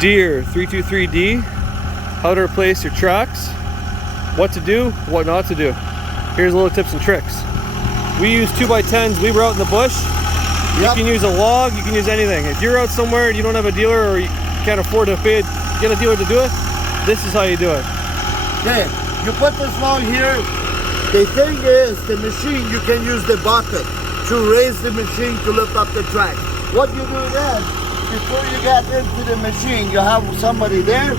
Deere 323D, how to replace your tracks, what to do, what not to do. Here's a little tips and tricks. We use 2x10s. We were out in the bush. You can use a log, you can use anything. If you're out somewhere and you don't have a dealer or you can't afford to get a dealer to do it, this is how you do it. Okay, you put this log here. The thing is, the machine, you can use the bucket to raise the machine to lift up the track. What you do then, before you get into the machine, you have somebody there.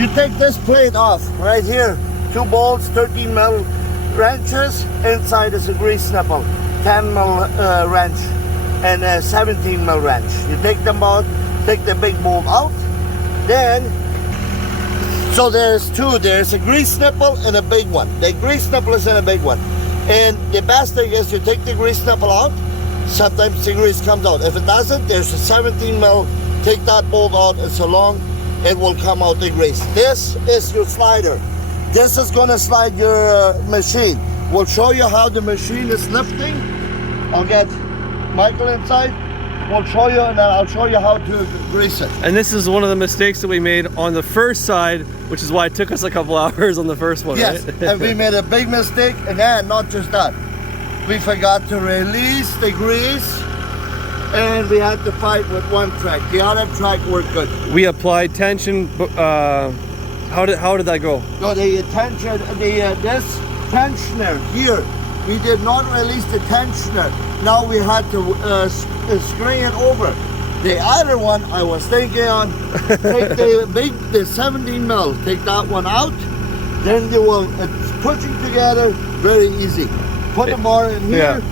You take this plate off right here. 2 bolts, 13 mil wrenches. Inside is a grease nipple, 10 mil wrench, and a 17 mil wrench. You take them out, take the big bolt out. Then, so there's two. There's a grease nipple and a big one. The grease nipple is in a big one. And the best thing is you take the grease nipple out. Sometimes the grease comes out. If it doesn't, there's a 17 mil. Take that bolt out, and so long it will come out the grease. This is your slider. This is going to slide your machine. We'll show you how the machine is lifting. I'll get Michael inside. We'll show you, and then I'll show you how to grease it. And this is one of the mistakes that we made on the first side, which is why it took us a couple hours on the first one. Yes, right? And we made a big mistake, and then not just that. We forgot to release the grease, and we had to fight with one track. The other track worked good. We applied tension. How did that go? No, the tension, this tensioner here, we did not release the tensioner. Now we had to string it over. The other one I was thinking on, take the 17 mil, take that one out, then you will, it's pushing together, very easy. Put the bar in here,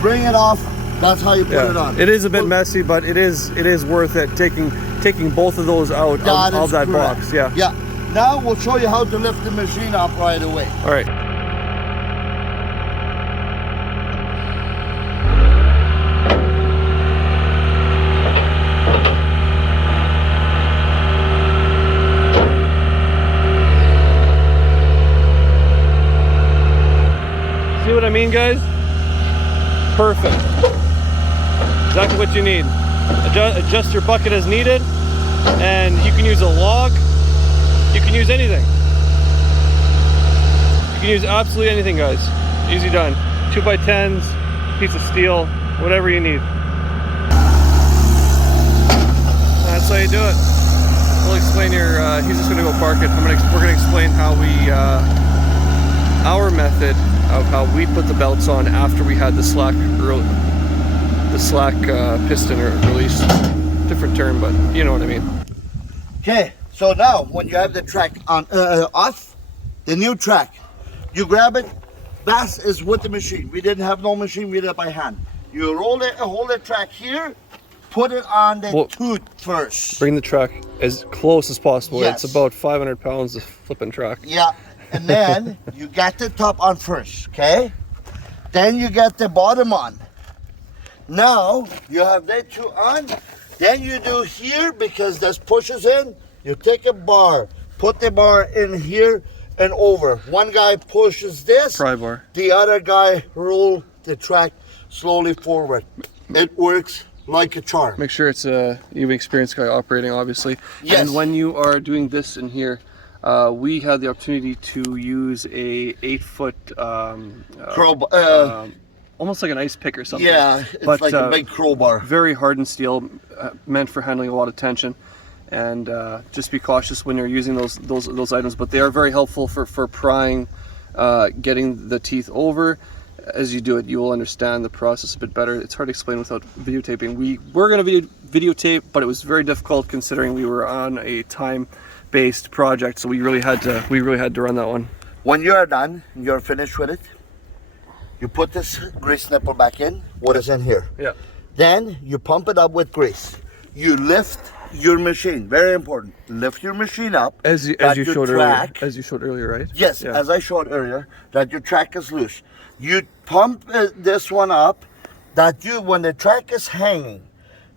bring it off, that's how you put it on. It is a bit messy, but it is worth it, taking both of those out of that box. Yeah. Now we'll show you how to lift the machine up right away. All right. See what I mean, guys? Perfect. Exactly what you need. Adjust your bucket as needed, and you can use a log. You can use anything. You can use absolutely anything, guys. Easy done. 2x10s, piece of steel, whatever you need. That's how you do it. We'll explain your. He's just gonna go park it. We're gonna explain how we our method of how we put the belts on after we had the slack piston release. Different term, but you know what I mean. Okay. So now, when you have the track on off, the new track, you grab it. That is with the machine. We didn't have no machine. We did it by hand. You roll it, hold the track here, put it on the tooth first. Bring the track as close as possible. Yes. It's about 500 pounds of flipping track. Yeah, and then you get the top on first, okay? Then you get the bottom on. Now you have that two on. Then you do here because this pushes in. You take a bar, put the bar in here and over. One guy pushes this, pry bar. The other guy roll the track slowly forward. It works like a charm. Make sure it's you have an experienced guy operating, obviously. Yes. And when you are doing this in here, we had the opportunity to use a 8-foot almost like an ice pick or something. Yeah, it's like a big crowbar. Very hardened steel, meant for handling a lot of tension. And just be cautious when you're using those items, but they are very helpful for prying, getting the teeth over. As you do it, you will understand the process a bit better. It's hard to explain without videotaping. We were going to videotape, but it was very difficult considering we were on a time-based project, so we really had to run that one. When you're done, you're finished with it, you put this grease nipple back in, what is in here. Yeah. Then you pump it up with grease. You lift your machine, very important. Lift your machine up. As you showed earlier, right? Yes, yeah. As I showed earlier, that your track is loose. You pump this one up, when the track is hanging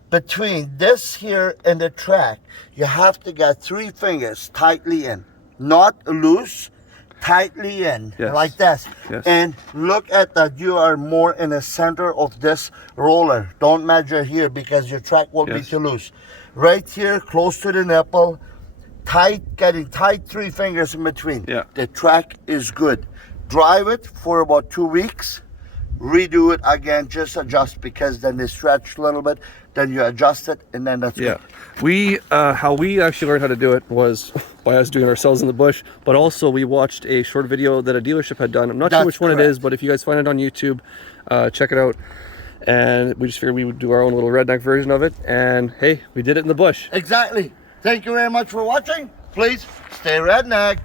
between this here and the track, you have to get 3 fingers tightly in, not loose, tightly in, like this. Yes. And look at that, you are more in the center of this roller. Don't measure here because your track will be too loose. right here, close to the nipple, tight, getting tight 3 fingers in between. Yeah. The track is good. Drive it for about 2 weeks, redo it again, just adjust, because then they stretch a little bit, then you adjust it, and then that's Yeah, good. we how we actually learned how to do it was by us doing it ourselves in the bush, but also we watched a short video that a dealership had done. I'm not sure That's which one it correct. is, but if you guys find it on YouTube, check it out. And we just figured we would do our own little redneck version of it, and hey, we did it in the bush. Exactly. Thank you very much for watching. Please stay redneck.